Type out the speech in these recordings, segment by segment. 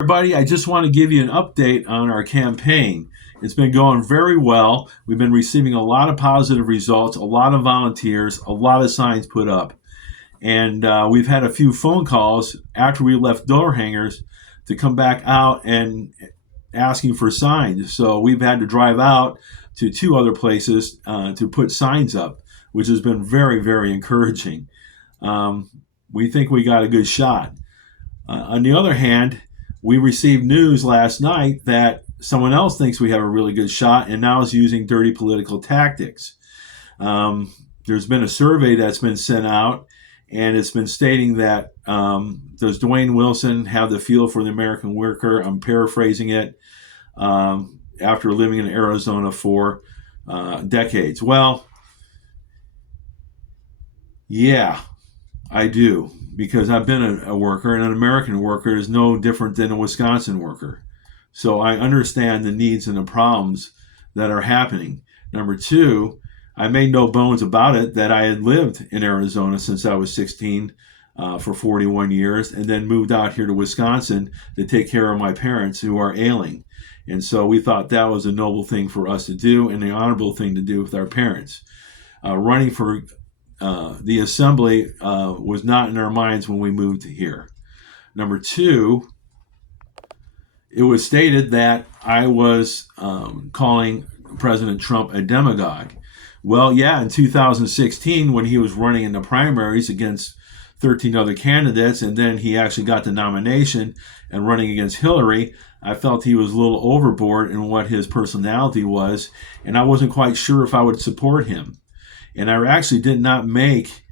Everybody, I just want to give you an update on our campaign. It's been going very well. We've been receiving a lot of positive results, a lot of volunteers, a lot of signs put up. And we've had a few phone calls after we left door hangers to come back out and asking for signs. So we've had to drive out to two other places to put signs up, which has been very, very encouraging. Um, we think we got a good shot. On the other hand, we received news last night that someone else thinks we have a really good shot and now is using dirty political tactics. There's been a survey that's been sent out, and it's been stating that does Dwayne Wilson have the feel for the American worker? I'm paraphrasing it. After living in Arizona for decades. Well, yeah, I do, because I've been a worker, and an American worker is no different than a Wisconsin worker. So I understand the needs and the problems that are happening. Number two, I made no bones about it that I had lived in Arizona since I was 16 for 41 years, and then moved out here to Wisconsin to take care of my parents who are ailing. And so we thought that was a noble thing for us to do and the honorable thing to do with our parents. Running for the assembly was not in our minds when we moved here. Number two, it was stated that I was calling President Trump a demagogue. Well, yeah, in 2016, when he was running in the primaries against 13 other candidates, and then he actually got the nomination and running against Hillary, I felt he was a little overboard in what his personality was, and I wasn't quite sure if I would support him. And I actually did not make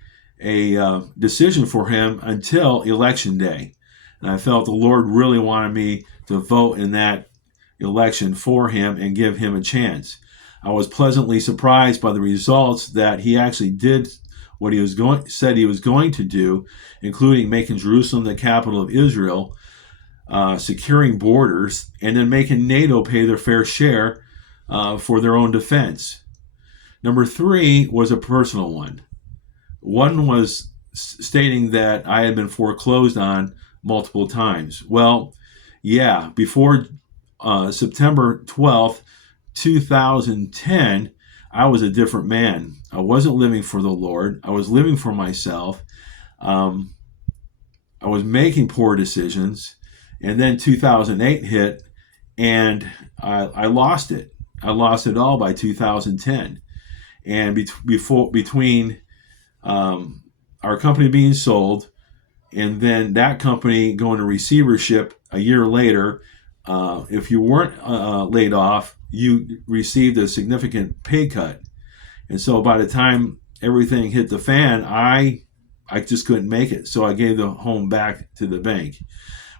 a decision for him until Election Day. And I felt the Lord really wanted me to vote in that election for him and give him a chance. I was pleasantly surprised by the results that he actually did what said he was going to do, including making Jerusalem the capital of Israel, securing borders, and then making NATO pay their fair share for their own defense. Number three was a personal one. One was stating that I had been foreclosed on multiple times. Well, yeah, before September 12th, 2010, I was a different man. I wasn't living for the Lord. I was living for myself. I was making poor decisions. And then 2008 hit, and I lost it. I lost it all by 2010. And between our company being sold and then that company going to receivership a year later, if you weren't laid off, you received a significant pay cut. And so by the time everything hit the fan, I just couldn't make it. So I gave the home back to the bank,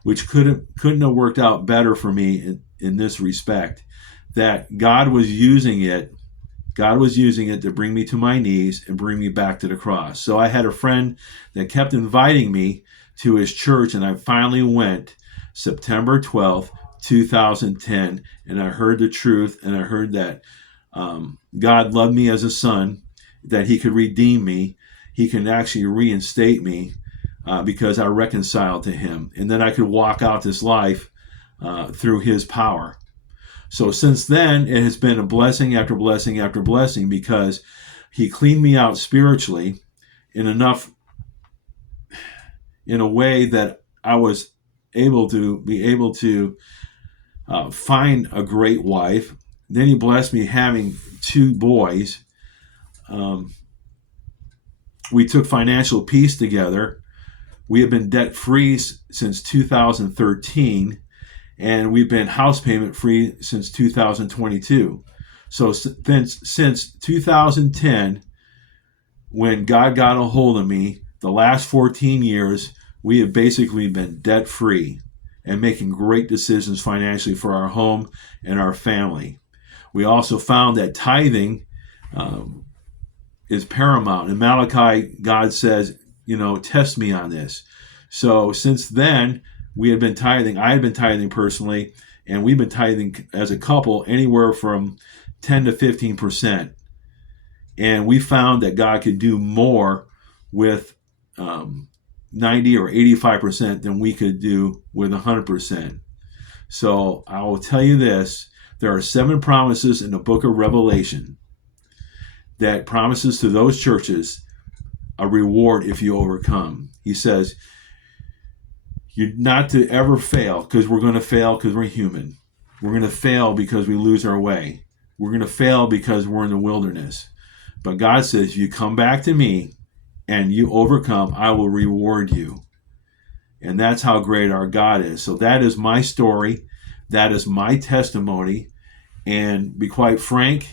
which couldn't have worked out better for me in this respect, that God was using it to bring me to my knees and bring me back to the cross. So I had a friend that kept inviting me to his church, and I finally went September 12th, 2010, and I heard the truth, and I heard that God loved me as a son, that he could redeem me, he can actually reinstate me because I reconciled to him, and then I could walk out this life through his power. So since then, it has been a blessing after blessing after blessing, because he cleaned me out spiritually in a way that I was able to find a great wife. Then he blessed me having two boys. We took financial peace together. We have been debt free since 2013. And we've been house payment free since 2022. So since 2010, when God got a hold of me, the last 14 years, we have basically been debt free and making great decisions financially for our home and our family. We also found that tithing is paramount. In Malachi, God says, test me on this. So since then, we had been tithing. I had been tithing personally, and we've been tithing as a couple anywhere from 10 to 15%. And we found that God could do more with 90 or 85% than we could do with 100%. So I will tell you this. There are 7 promises in the book of Revelation that promises to those churches a reward if you overcome. He says, you're not to ever fail, because we're going to fail because we're human. We're going to fail because we lose our way. We're going to fail because we're in the wilderness. But God says, if you come back to me and you overcome, I will reward you. And that's how great our God is. So that is my story. That is my testimony. And to be quite frank,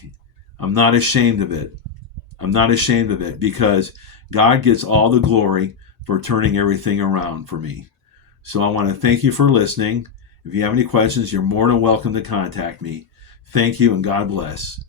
I'm not ashamed of it. I'm not ashamed of it, because God gets all the glory for turning everything around for me. So I want to thank you for listening. If you have any questions, you're more than welcome to contact me. Thank you, and God bless.